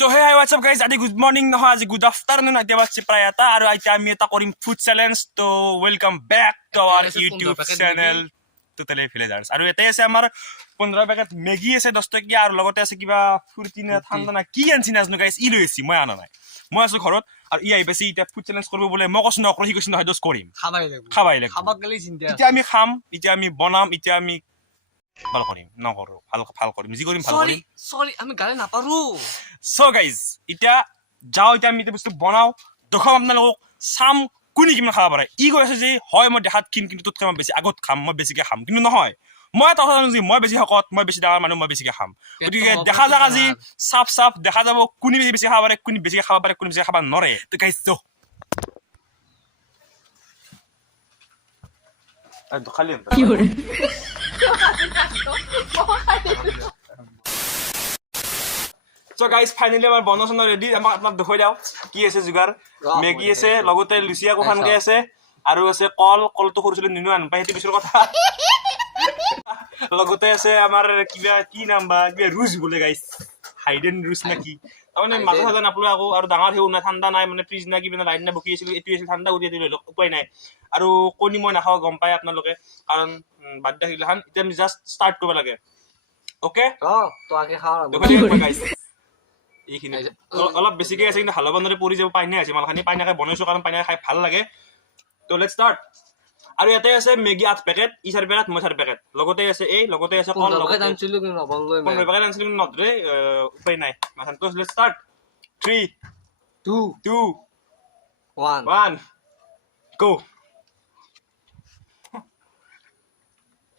So hey, what's up guys? Adi good morning no haji good afternoon adi bache prayata aru aita ami eta korim food challenge to welcome back to our YouTube channel Totally Villagers aru eta ase amar 15 packet Maggi ase 10 tokia aru logote ase kiba furti na thanda na ki anchi nazno guys i loisi moi ana nai moi asu ঘরত aru i aibesi eta food challenge korbo bole moi kosno okro hi kosno hados korim khabai লাগব খাবা গলি চিন্তা ইটা আমি খাম ইটা আমি বনাম ইটা আমি ভাল করিম না করো ভাল করিম জি করিম ভাল করিম সরি আমি গালে না পারু সো গাইজ ইটা যাও ইটা আমি বস্তু বনাও দেখাম আপোনালোকক সাম কোনি কিমান খাব পাৰে ই কৈছে যে হয় মই দেখাত কিন কিন্তু তোত কাম বেছি আগত খাম মই বেছিকে খাম কিন্তু নহয় মই কথা জানো যে মই বেছি হকত মই বেছি ডাঙৰ মানুহ মই বেছিকে খাম গতিকে দেখা যাক আজি সাফ সাফ দেখা যাব কোনি বেছি খাব পাৰে কোনি বেছিকে খাব পাৰে কোনি বেছিকে খাব নৰে তো গাইজ তো আই দখালি কি হৰে So guys, finally our bonus on ready. I'm দেখুৱাই দাও কি আছে জুগাৰ মেগি আছে লগতে লুচিয়া কোখান কে আছে আৰু আছে কলটো কৰিছিল নিনু আন পাইতি বিছৰ কথা লগতে আছে আমাৰ কিবা কি নাম বা কিবা ৰুজ বলে গাইস হাইডেন ৰুজ নাকি মানে মাথা জান আপলো আকৌ আৰু ডাঙৰ হেউ না ঠাণ্ডা নাই মানে ফ্ৰিজ না কি মানে লাইন না বকি আছিল এটু আছিল ঠাণ্ডা কৰি দিলে উপায় নাই আৰু কনি মই নাখাও গম পাই আপোনালোকে কাৰণ বাদ্দা হিলহান এতিয়া আমি জাস্ট স্টাৰ্ট কৰিব লাগে ওকে তো আগে খাও দেখুৱাই গাইস এইখিনি অলপ বেছিকে আছে কিন্তু হালবানৰে পৰি যাব পাইনে আছে মালখানি পাইনাকে বনাইছো কাৰণ পাইনা খাই ভাল লাগে তো লেটস স্টাৰ্ট আৰু ইয়াতে আছে মেগি 8 পেকেট ই 4 পেকেট মই 4 পেকেট লগতে আছে এই লগতে আছে কল লগতে আনছিলো কিন্তু নবললৈ মই পেকেট আনছিলো কিন্তু নদৰে উপায় নাই মাথান তো let's start 3 2 1 go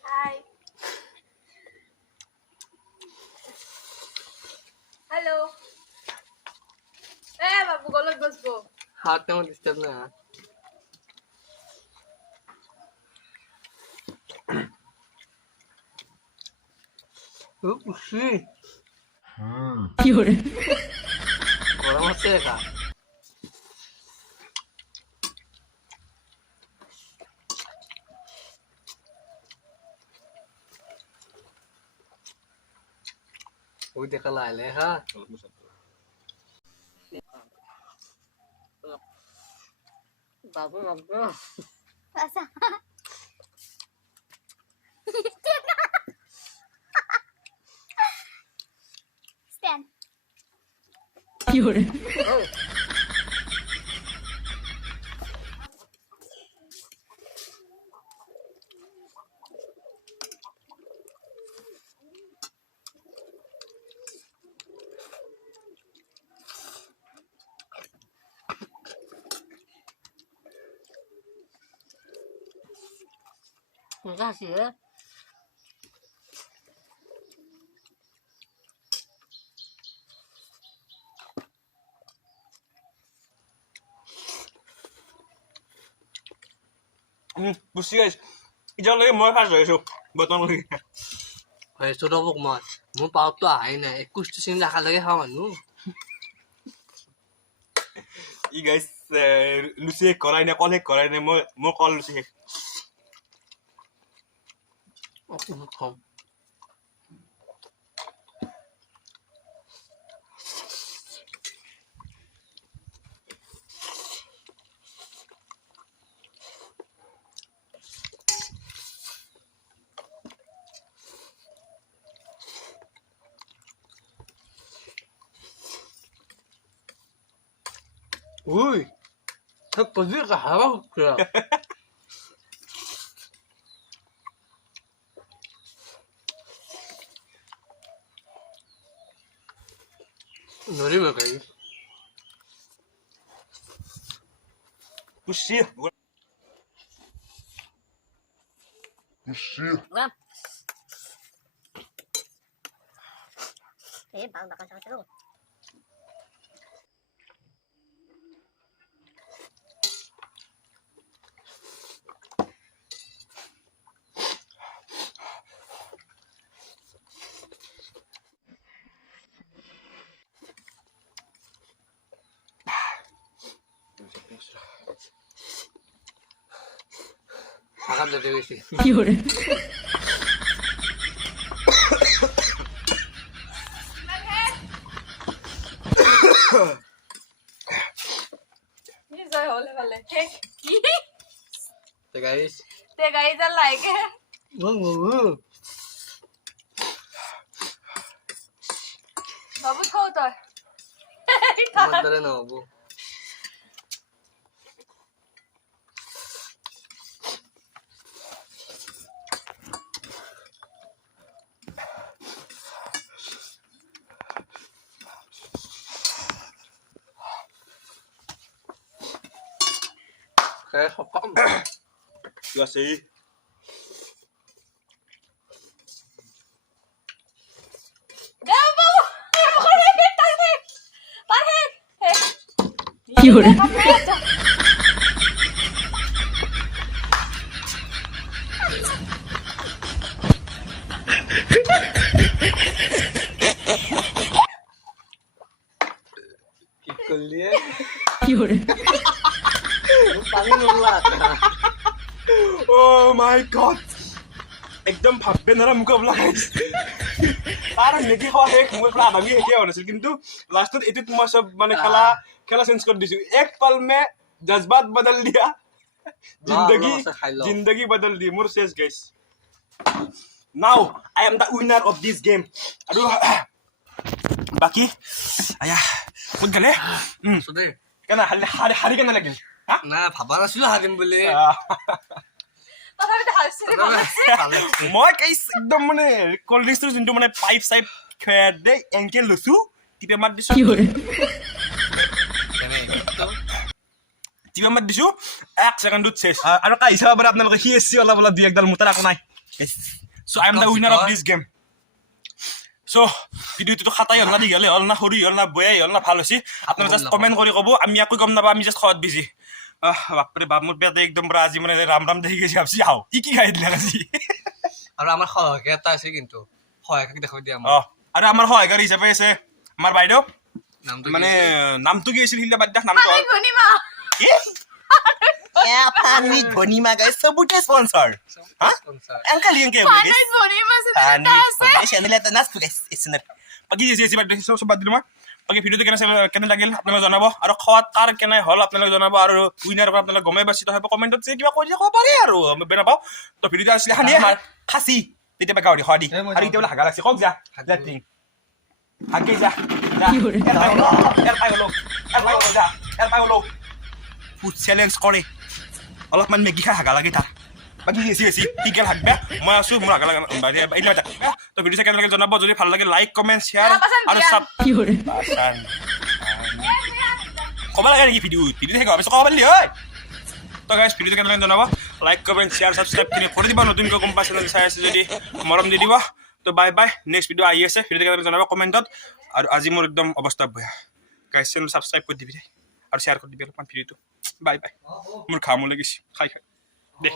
Hi. Hello. Babu, golok bosbo. হাত তেমন ডিস্টার্ব না উফি কি হরে গরম হচ্ছে কা ওই দেখা লাইলে হ্যাঁ বাবু Asa. Stand. কি হরে Gracias. বুঝছি গাইস ইজাল লাগে মই ফাস হইছো বতন লাগি হয় ছোট বক মই মোৰ পাওতো আহাই নাই 21 সিং ৰাখা লাগে খাও মানু ই গাইস লুচি কৰাই না কলে কৰাই না মই কল লুচি খাও Uy, tak pazir ka harap ka. Nori mo kayo. বুঝছি Bang bakal sama seru. Makan dari sini. Fiore. নিশ্চয় হলে ভালে কি তে গাইস তে গাইজ আর লাইকে বাবু খাও তোর তোমার দ্বারা না হবো Kayak sokam. Iya sih. বাবু ওখানে তাকে পারে কি হলো? Kikul dia. কি hore? Paling nolak. Oh my god. একদম ভাববে না মুকাবলা গাইস তার নেকি হয় এক মই প্লা দামি হেকে হনছিল কিন্তু লাস্টত এটি তোমার সব মানে খেলা চেঞ্জ করে দিছো এক পল মে জজবাত বদল দিয়া জিন্দগি বদল দি মোর শেষ guys now I am the winner of this game আৰু বাকি আয়া কোন গলে Sudah. কেন হাৰি কেন লাগিল Nah, ভাবা নাছিলো হাৰিম বুলি। তথাপিতো হাসছি মই গাইস একদম মানে কোল্ড ড্ৰিংকছৰ যোনটো মানে পাইপ চাইপ খেয়া দে এংকে লসু টিপে মাৰ দিছো কি hore? টিপে মাৰ দিছো 1 সেকেন্ডত শেষ আৰু কা হিচাপ বাৰে আপোনালোকে হি এসি অলপ অলপ দুই একডাল মুতাৰ আকো নাই so I am the winner of this game so ভিডিওটো খাতাই হল না দিগলে হল না হৰি হল না বয়াই হল না ভাল হৈছে আপোনালোকে জাস্ট কমেন্ট কৰি কব আমি একো গম নাপা আমি জাস্ট খত বিজি বাপৰে বাপ মোৰ পেটে একদম আজি মানে ৰাম ৰাম দেখি গৈছে আপছি আও কি খাই দিলা আজি আৰু আমাৰ সহায়ক এটা আছে কিন্তু সহায়ক দেখাই দিয়া আৰু আমাৰ সহায়কাৰী হিচাপে আছে আমাৰ বাইদেউ নামটো মানে নামটো কি আছিল হিলা বাদ দেখ নামটো গনিমা কি পানি গনিমা গাইস সবুতে স্পন্সর হ্যাঁ এনকা লিংক কে পানি গনিমা পানি চ্যানেল এটা নাচ গাইস ইসনে বাকি যে বাদ দেখি সব বাদ দিলো মই বাকি ভিডিওটো কেনে লাগিল আপোনালোকে জনাব আৰু খোৱাত কাৰ কেনে হল আপোনালোকে জনাব আৰু উইনাৰ পৰা আপোনালোকে গমে বাছি তো কমেন্টত যে কিবা কৈ দিব পাৰে আৰু আমি বেনা পাও তো ভিডিওটো আসলে হানি খাসি তেতিয়া বা গাওৰি খোৱা দি আৰু এতিয়া হাগা লাগছে কক যা লেটিং হাগে যা কি hore? এর পাই হলো ফুড চ্যালেঞ্জ কৰে অলপমান মেগি খাই হাগা লাগে তাৰ বাকি এসি কি গেল হাগবে মই আছো মোৰ হাগা লাগে এইটা তো ভিডিও কেনে লাগে জনাব যদি ভাল লাগে লাইক কমেন্ট শেয়াৰ আৰু সাব কি hore? কব লাগে নেকি ভিডিও থেকে হবে কব পারলি হয় তো গাইস ভিডিও কেনে লাগে জনাব লাইক কমেন্ট শেয়ার সাবস্ক্রাইব কৰি দিবা নতুনকৈ গম পাইছে না চাই আছে যদি মৰম দি দিবা তো বাই বাই নেক্সট ভিডিও আহি আছে ভিডিও কেনে জনাব কমেন্টত আৰু আজি মোৰ একদম অৱস্থা বেয়া গাইস চেনেল সাবস্ক্ৰাইব কৰি দিবি আৰু শেয়াৰ কৰি দিবি অলপমান ভিডিওটো বাই বাই মোৰ খামো লাগিছে খাই দে